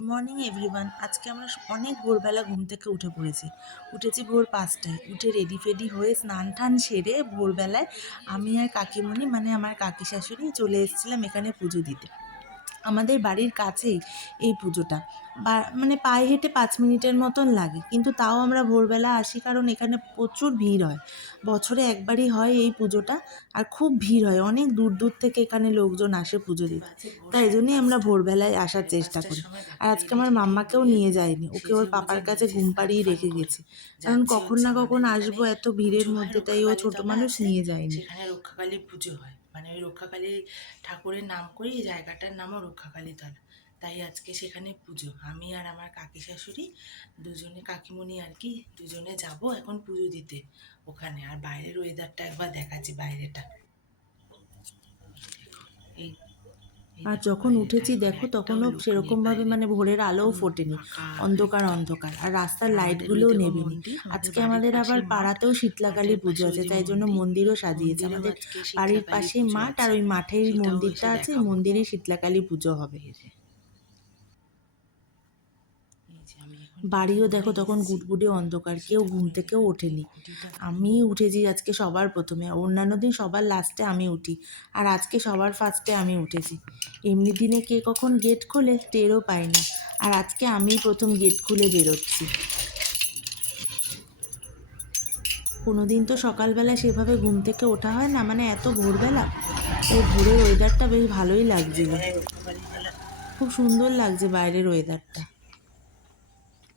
Good morning everyone. আজকে আমরা অনেক ভোরবেলা ঘুম থেকে উঠে পড়েছি। উঠেছি ভোর 5টায়, উঠে রেডি ফেডি হয়ে স্নান টান সেরে ভোরবেলায় আমি আর কাকিমণি মানে আমার কাকি শাশুড়ি চলে এসেছিলাম এখানে পুজো দিতে। আমাদের বাড়ির কাছেই এই পুজোটা, মানে পায়ে হেঁটে 5 মিনিটের মতন লাগে, কিন্তু তাও আমরা ভোরবেলা আসি কারণ এখানে প্রচুর ভিড় হয়। বছরে একবারই হয় এই পুজোটা, আর খুব ভিড় হয়, অনেক দূর দূর থেকে এখানে লোকজন আসে পুজো দিতে। তাই এই জন্যই আমরা ভোরবেলায় আসার চেষ্টা করি। আর আজকে আমার মাম্মাকেও নিয়ে যাইনি, ওকে ওর পাপার কাছে ঘুম পাড়িয়ে রেখে গেছি, কারণ কখন না কখন আসবো এত ভিড়ের মধ্যে, তাই ও ছোট মানুষ নিয়ে যায়নি। সেখানে রক্ষাকালী পুজো হয়, মানে ওই রক্ষাকালী ঠাকুরের নাম করে এই জায়গাটার নামও রক্ষাকালী তলা। তাই আজকে সেখানে পুজো, আমি আর আমার কাকি শাশুড়ি দুজনে, কাকিমণি আর কি, দুজনে যাব এখন পুজো দিতে ওখানে। আর বাইরের ওয়েদারটা একবার দেখাচ্ছি, বাইরেটা এই আর যখন উঠেছি দেখো তখনও সেরকমভাবে মানে ভোরের আলোও ফোটেনি, অন্ধকার অন্ধকার, আর রাস্তার লাইটগুলোও নেবেনি। আজকে আমাদের আবার পাড়াতেও শীতলাকালী পুজো আছে, তাই জন্য মন্দিরও সাজিয়েছে। আমাদের বাড়ির পাশেই মাঠ, আর ওই মাঠেই মন্দিরটা আছে, ওই মন্দিরেই শীতলাকালী পুজো হবে। বাড়িও দেখো তখন গুটগুটে অন্ধকার, কেউ ঘুম থেকেও ওঠেনি। আমি উঠেছি আজকে সবার প্রথমে, অন্যান্য দিন সবার লাস্টে আমি উঠি, আর আজকে সবার ফার্স্টে আমি উঠেছি। এমনি দিনে কে কখন গেট খোলে টেরও পাই না, আর আজকে আমিই প্রথম গেট খুলে বেরোচ্ছি। কোনো দিন তো সকালবেলা সেভাবে ঘুম থেকে ওঠা হয় না, মানে এত ভোরবেলা। এই ভোরের ওয়েদারটা বেশ ভালোই লাগছিল, খুব সুন্দর লাগছে বাইরের ওয়েদারটা।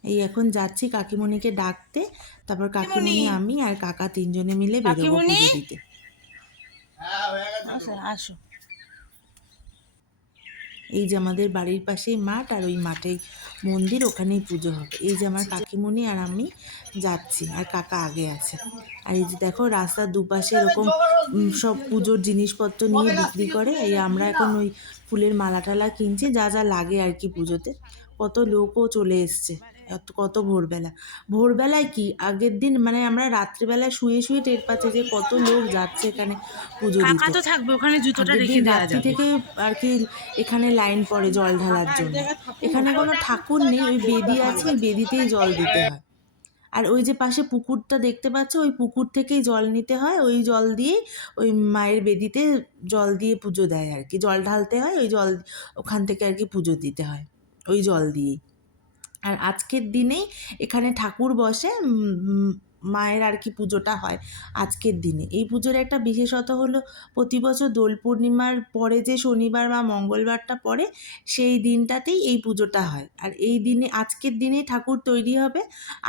এই এখন যাচ্ছি কাকিমণিকে ডাকতে, তারপর কাকিমণি, আমি আর কাকা তিনজনে মিলে বেরোবো পুজো দিতে। আসো। এই যে আমাদের বাড়ির পাশেই মাঠ, আর ওই মাঠেই মন্দির, ওখানেই পুজো হবে। এই যে আমার কাকিমণি আর আমি যাচ্ছি, আর কাকা আগে আছে। আর এই যে দেখো রাস্তার দুপাশে এরকম সব পুজোর জিনিসপত্র নিয়ে বিক্রি করে। এই আমরা এখন ওই ফুলের মালা টালা কিনছি, যা যা লাগে আর কি পুজোতে। কত লোকও চলে এসছে, কত ভোরবেলা। ভোরবেলায় কি আগের দিন মানে আমরা রাত্রিবেলায় শুয়ে শুয়ে টের পাচ্ছি যে কত লোক যাচ্ছে এখানে পুজো কাকা দিতে। তো থাকবে ওখানে, জুতোটা আগের রেখে দিন দেওয়া রাত্রি যাবে। থেকে আর কি এখানে লাইন পড়ে জল ঢালার জন্য। এখানে কোনো ঠাকুর নেই, ওই বেদি আছে, ওই বেদিতেই জল দিতে হয়। আর ওই যে পাশে পুকুরটা দেখতে পাচ্ছ, ওই পুকুর থেকেই জল নিতে হয়, ওই জল দিয়ে ওই মায়ের বেদিতে জল দিয়ে পুজো দেয় আর কি, জল ঢালতে হয়, ওই জল ওখান থেকে আর কি পুজো দিতে হয় ওই জল দিয়েই। আর আজকের দিনেই এখানে ঠাকুর বসে, মায়ের আর কি পুজোটা হয় আজকের দিনে। এই পুজোর একটা বিশেষত হলো প্রতি বছর দোল পূর্ণিমার পরে যে শনিবার বা মঙ্গলবারটা পড়ে, সেই দিনটাতেই এই পুজোটা হয়। আর এই দিনে আজকের দিনেই ঠাকুর তৈরি হবে,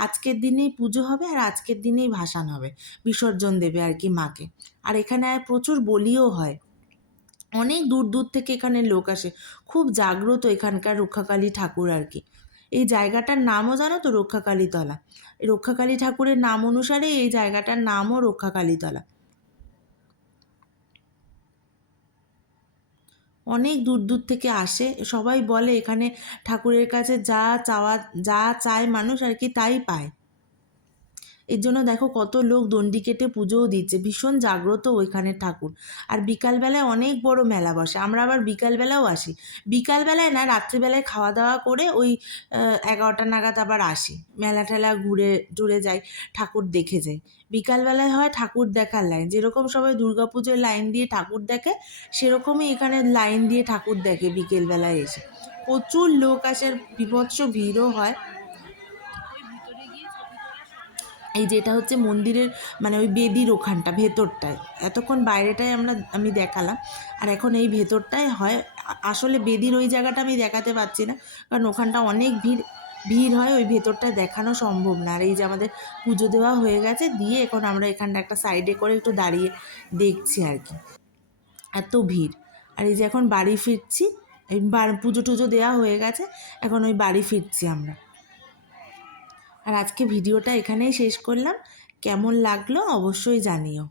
আজকের দিনেই পুজো হবে, আর আজকের দিনেই ভাসান হবে, বিসর্জন দেবে আর কি মাকে। আর এখানে প্রচুর বলিও হয়, অনেক দূর দূর থেকে এখানে লোক আসে। খুব জাগ্রত এখানকার রক্ষাকালী ঠাকুর আর কি। এই জায়গাটার নামও জানো তো, রক্ষাকালী তলা। রক্ষাকালী ঠাকুরের নাম অনুসারে এই জায়গাটার নামও রক্ষাকালী তলা। অনেক দূর দূর থেকে আসে, সবাই বলে এখানে ঠাকুরের কাছে যা চাওয়া, যা চায় মানুষ আর কি তাই পায়। এর জন্য দেখো কত লোক দণ্ডি কেটে পুজোও দিচ্ছে, ভীষণ জাগ্রত ওইখানে ঠাকুর। আর বিকালবেলায় অনেক বড় মেলা বসে, আমরা আবার বিকালবেলাও আসি। বিকালবেলায় না, রাত্রিবেলায় খাওয়া দাওয়া করে ওই 11টা নাগাদ আবার আসি, মেলা টেলা ঘুরে টুরে যাই, ঠাকুর দেখে যাই। বিকালবেলায় হয় ঠাকুর দেখার লাইন, যেরকম সবাই দুর্গাপুজোর লাইন দিয়ে ঠাকুর দেখে, সেরকমই এখানে লাইন দিয়ে ঠাকুর দেখে বিকেলবেলায় এসে। প্রচুর লোক আসে, বীভৎস ভিড়ও হয়। এই যেটা হচ্ছে মন্দিরের মানে ওই বেদির ওখানটা ভেতরটায়, এতক্ষণ বাইরেটায় আমি দেখালাম, আর এখন এই ভেতরটায় হয়। আসলে বেদির ওই জায়গাটা আমি দেখাতে পারছি না, কারণ ওখানটা অনেক ভিড় ভিড় হয়, ওই ভেতরটায় দেখানো সম্ভব না। আর এই যে আমাদের পুজো দেওয়া হয়ে গেছে, দিয়ে এখন আমরা এখানটা একটা সাইডে করে একটু দাঁড়িয়ে দেখছি আর কি, এত ভিড়। আর এই যে এখন বাড়ি ফিরছি, এই পুজো টুজো দেওয়া হয়ে গেছে, এখন ওই বাড়ি ফিরছি আমরা। আর আজকে ভিডিওটা এখানেই শেষ করলাম, কেমন লাগলো অবশ্যই জানিও।